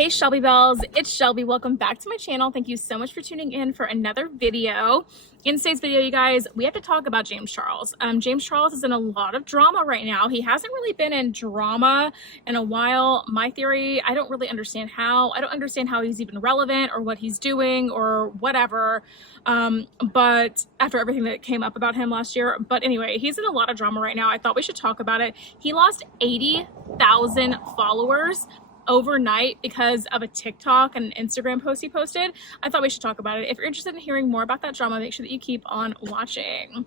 Hey Shelby Bells, it's Shelby. Welcome back to my channel. Thank you so much for tuning in for another video. In today's video, you guys, we have to talk about James Charles. James Charles is in a lot of drama right now. He hasn't really been in drama in a while. My theory, I don't really understand how. I don't understand how he's even relevant or what he's doing or whatever. But after everything that came up about him last year. But anyway, he's in a lot of drama right now. I thought we should talk about it. He lost 80,000 followers overnight because of a TikTok and an Instagram post he posted. I thought we should talk about it. If you're interested in hearing more about that drama, make sure that you keep on watching.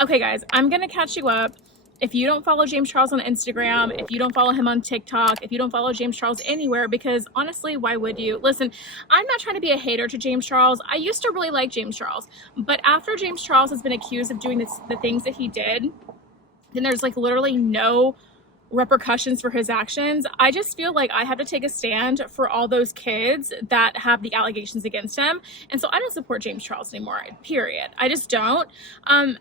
Okay guys, I'm gonna catch you up. If you don't follow James Charles on Instagram, if you don't follow him on TikTok, if you don't follow James Charles anywhere, because honestly, why would you? Listen, I'm not trying to be a hater to James Charles. I used to really like James Charles, but after James Charles has been accused of doing the things that he did, then there's like literally no repercussions for his actions. I just feel like I have to take a stand for all those kids that have the allegations against him. And so I don't support James Charles anymore, period. I just don't. And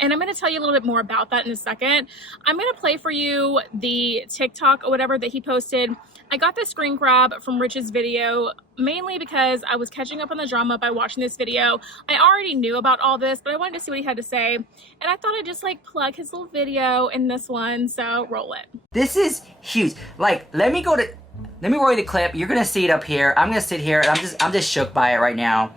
I'm going to tell you a little bit more about that in a second. I'm going to play for you the TikTok or whatever that he posted. I got this screen grab from Rich's video mainly because I was catching up on the drama by watching this video. I already knew about all this, but I wanted to see what he had to say. And I thought I'd just like plug his little video in this one. So roll it. This is huge. Like, let me roll you the clip. You're gonna see it up here. I'm gonna sit here and I'm just shook by it right now.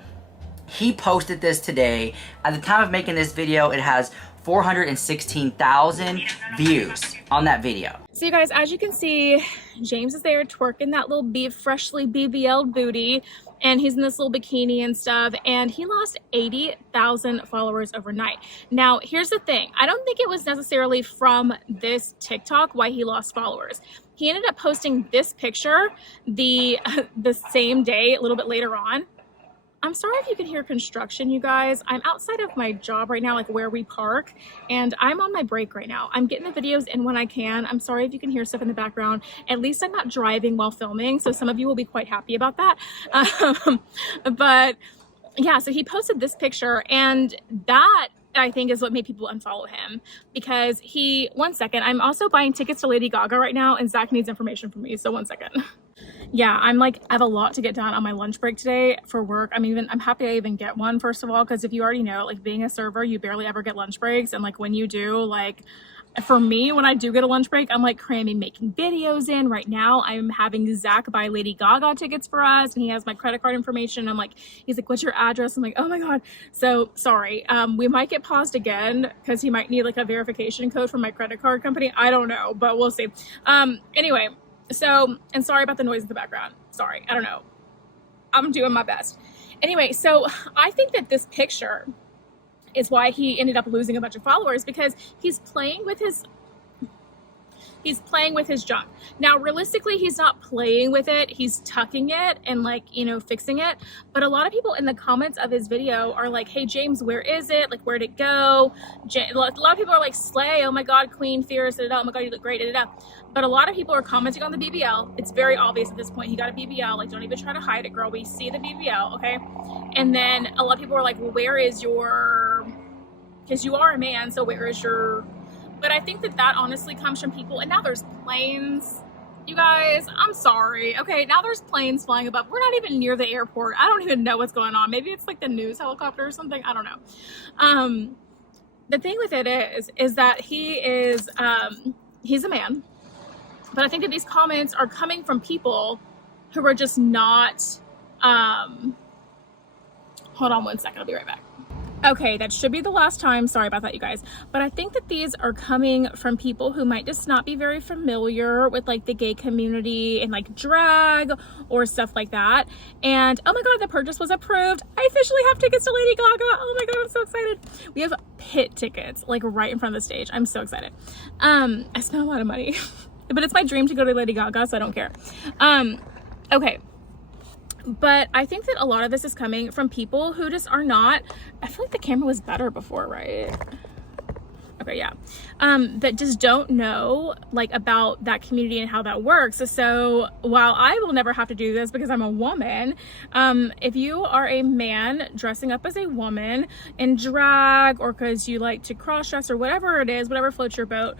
He posted this today. At the time of making this video, it has 416,000 views on that video. So you guys, as you can see, James is there twerking that little freshly BBL'd booty, and he's in this little bikini and stuff, and he lost 80,000 followers overnight. Now, here's the thing. I don't think it was necessarily from this TikTok why he lost followers. He ended up posting this picture the same day, a little bit later on. I'm sorry if you can hear construction, you guys. I'm outside of my job right now, like where we park, and I'm on my break right now. I'm getting the videos in when I can. I'm sorry if you can hear stuff in the background. At least I'm not driving while filming, so some of you will be quite happy about that. But yeah, so he posted this picture, and that I think is what made people unfollow him, because one second, I'm also buying tickets to Lady Gaga right now, and Zach needs information from me, so one second. Yeah, I have a lot to get done on my lunch break today for work. I'm happy I even get one, first of all, because if you already know, like being a server, you barely ever get lunch breaks. And like when you do, like for me, when I do get a lunch break, I'm like cramming making videos in. Right now, I'm having Zach buy Lady Gaga tickets for us, and he has my credit card information. He's like, what's your address? I'm like, oh my God. So sorry, we might get paused again because he might need like a verification code from my credit card company. I don't know, but we'll see. Anyway. So, and sorry about the noise in the background. Sorry, I don't know. I'm doing my best. Anyway, so I think that this picture is why he ended up losing a bunch of followers, because he's playing with his junk. Now, realistically, he's not playing with it. He's tucking it and fixing it. But a lot of people in the comments of his video are like, hey, James, where is it? Like, where'd it go? A lot of people are like, slay. Oh my God, queen, fierce. Oh my God, you look great. But a lot of people are commenting on the BBL. It's very obvious at this point. He got a BBL. Like, don't even try to hide it, girl. We see the BBL, okay? And then a lot of people are like, well, where is your, because you are a man, so where is your, but I think that honestly comes from people. And now there's planes, you guys. I'm sorry. Okay, now there's planes flying above. We're not even near the airport. I don't even know what's going on. Maybe it's like the news helicopter or something. I don't know. The thing with it is that he's a man. But I think that these comments are coming from people who are just not, hold on one second, I'll be right back. Okay, that should be the last time. Sorry about that, you guys. But I think that these are coming from people who might just not be very familiar with like the gay community and like drag or stuff like that. And oh my God, the purchase was approved. I officially have tickets to Lady Gaga. Oh my God, I'm so excited. We have pit tickets like right in front of the stage. I'm so excited. I spent a lot of money. But it's my dream to go to Lady Gaga, so I don't care. Okay. But I think that a lot of this is coming from people who just are not, I feel like the camera was better before, right? Okay, yeah. That just don't know like about that community and how that works. So while I will never have to do this because I'm a woman, if you are a man dressing up as a woman in drag, or because you like to cross dress or whatever it is, whatever floats your boat,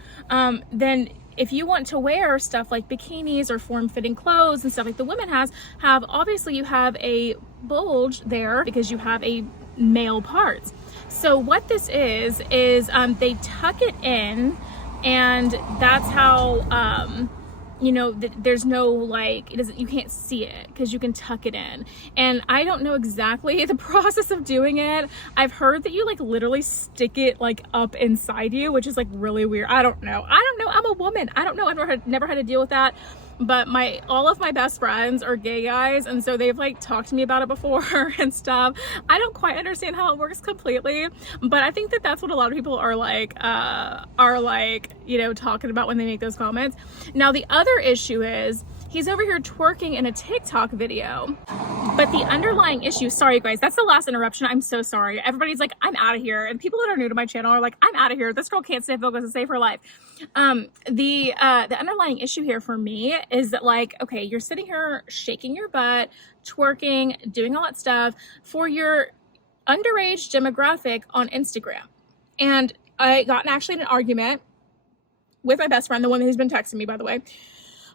then if you want to wear stuff like bikinis or form-fitting clothes and stuff like the women have, obviously you have a bulge there because you have a male parts. So what this is they tuck it in, and that's how you know, there's no like, it doesn't, you can't see it because you can tuck it in. And I don't know exactly the process of doing it. I've heard that you like literally stick it like up inside you, which is like really weird. I don't know. I'm a woman. I don't know. I've never had to deal with that. But all of my best friends are gay guys, and so they've like talked to me about it before and stuff. I don't quite understand how it works completely, but I think that that's what a lot of people are like, you know, talking about when they make those comments. Now the other issue is he's over here twerking in a TikTok video, but the underlying issue, sorry guys, that's the last interruption. I'm so sorry. Everybody's like, I'm out of here. And people that are new to my channel are like, I'm out of here. This girl can't stay focused and save her life. The underlying issue here for me is that like, okay, you're sitting here shaking your butt, twerking, doing all that stuff for your underage demographic on Instagram. And I got actually in an argument with my best friend, the one who's been texting me, by the way,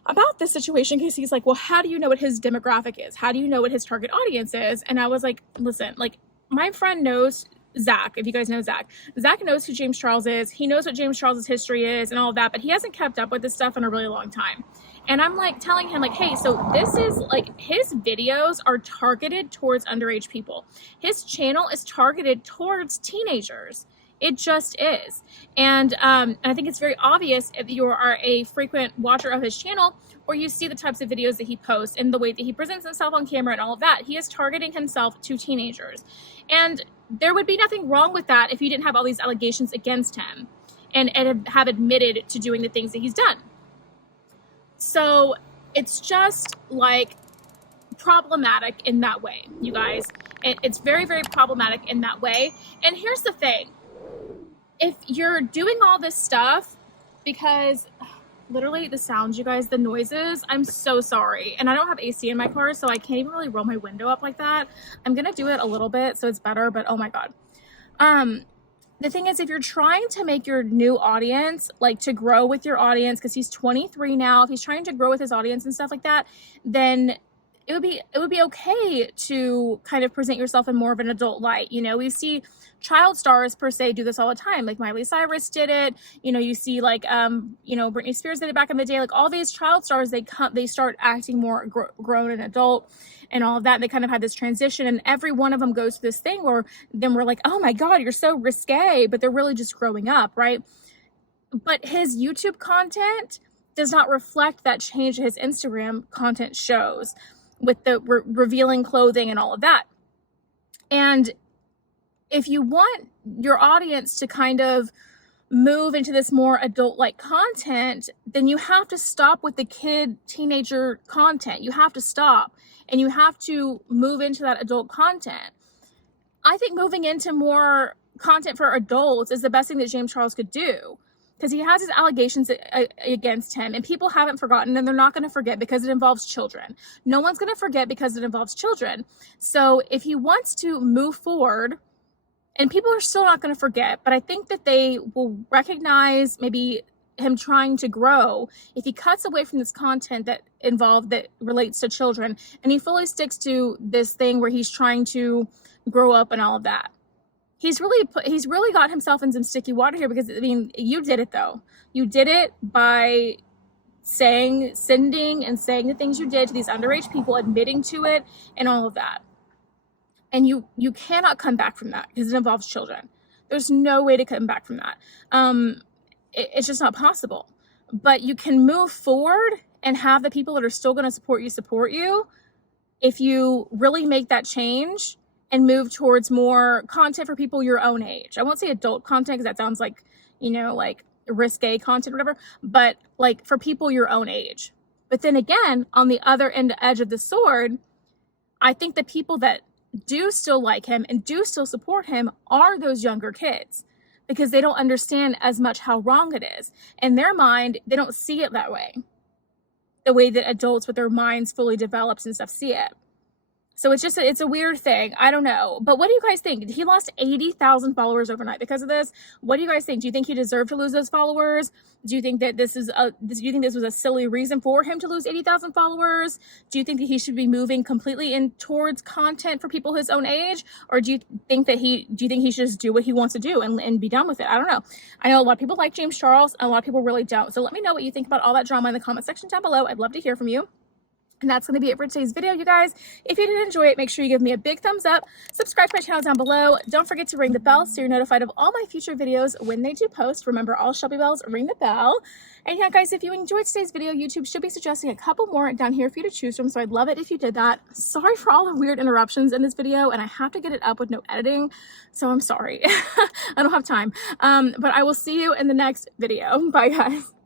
about this situation, because he's like, well, how do you know what his demographic is? How do you know what his target audience is? And I was like, listen, like my friend knows Zach, if you guys know Zach knows who James Charles is. He knows what James Charles's history is and all of that, but he hasn't kept up with this stuff in a really long time. And I'm like telling him like, hey, so this is like, his videos are targeted towards underage people. His channel is targeted towards teenagers. It just is. And I think it's very obvious if you are a frequent watcher of his channel, or you see the types of videos that he posts and the way that he presents himself on camera and all of that. He is targeting himself to teenagers. And there would be nothing wrong with that if he didn't have all these allegations against him and have admitted to doing the things that he's done. So it's just like problematic in that way, you guys. It's very, very problematic in that way. And here's the thing. If you're doing all this stuff, because literally the sounds, you guys, the noises, I'm so sorry. And I don't have AC in my car, so I can't even really roll my window up like that. I'm going to do it a little bit so it's better, but oh my God. The thing is, if you're trying to make your new audience, like to grow with your audience, because he's 23 now, if he's trying to grow with his audience and stuff like that, then it would be okay to kind of present yourself in more of an adult light. You know, we see child stars per se do this all the time. Like Miley Cyrus did it. You know, you see like, you know, Britney Spears did it back in the day. Like all these child stars, they start acting more grown and adult and all of that. They kind of had this transition, and every one of them goes to this thing where then we're like, oh my God, you're so risque, but they're really just growing up, right? But his YouTube content does not reflect that change his Instagram content shows, with the revealing clothing and all of that. And if you want your audience to kind of move into this more adult-like content, then you have to stop with the teenager content. You have to stop, and you have to move into that adult content. I think moving into more content for adults is the best thing that James Charles could do, because he has his allegations against him, and people haven't forgotten, and they're not going to forget because it involves children. No one's going to forget because it involves children. So if he wants to move forward, and people are still not going to forget, but I think that they will recognize maybe him trying to grow if he cuts away from this content that relates to children, and he fully sticks to this thing where he's trying to grow up and all of that. He's really got himself in some sticky water here, because I mean, you did it though. You did it by sending and saying the things you did to these underage people, admitting to it and all of that. And you cannot come back from that because it involves children. There's no way to come back from that. It's just not possible. But you can move forward and have the people that are still going to support you if you really make that change and move towards more content for people your own age. I won't say adult content because that sounds like, you know, like risque content or whatever, but like for people your own age. But then again, on the other edge of the sword, I think the people that do still like him and do still support him are those younger kids. because they don't understand as much how wrong it is. In their mind, they don't see it that way, the way that adults with their minds fully developed and stuff see it. So it's just, it's a weird thing. I don't know. But what do you guys think? He lost 80,000 followers overnight because of this. What do you guys think? Do you think he deserved to lose those followers? Do you think that do you think this was a silly reason for him to lose 80,000 followers? Do you think that he should be moving completely in towards content for people his own age? Or do you think he should just do what he wants to do and be done with it? I don't know. I know a lot of people like James Charles and a lot of people really don't. So let me know what you think about all that drama in the comment section down below. I'd love to hear from you. And that's going to be it for today's video, you guys. If you did enjoy it, make sure you give me a big thumbs up. Subscribe to my channel down below. Don't forget to ring the bell so you're notified of all my future videos when they do post. Remember, all Shelby bells ring the bell. And yeah, guys, if you enjoyed today's video, YouTube should be suggesting a couple more down here for you to choose from. So I'd love it if you did that. Sorry for all the weird interruptions in this video, and I have to get it up with no editing. So I'm sorry. I don't have time. But I will see you in the next video. Bye, guys.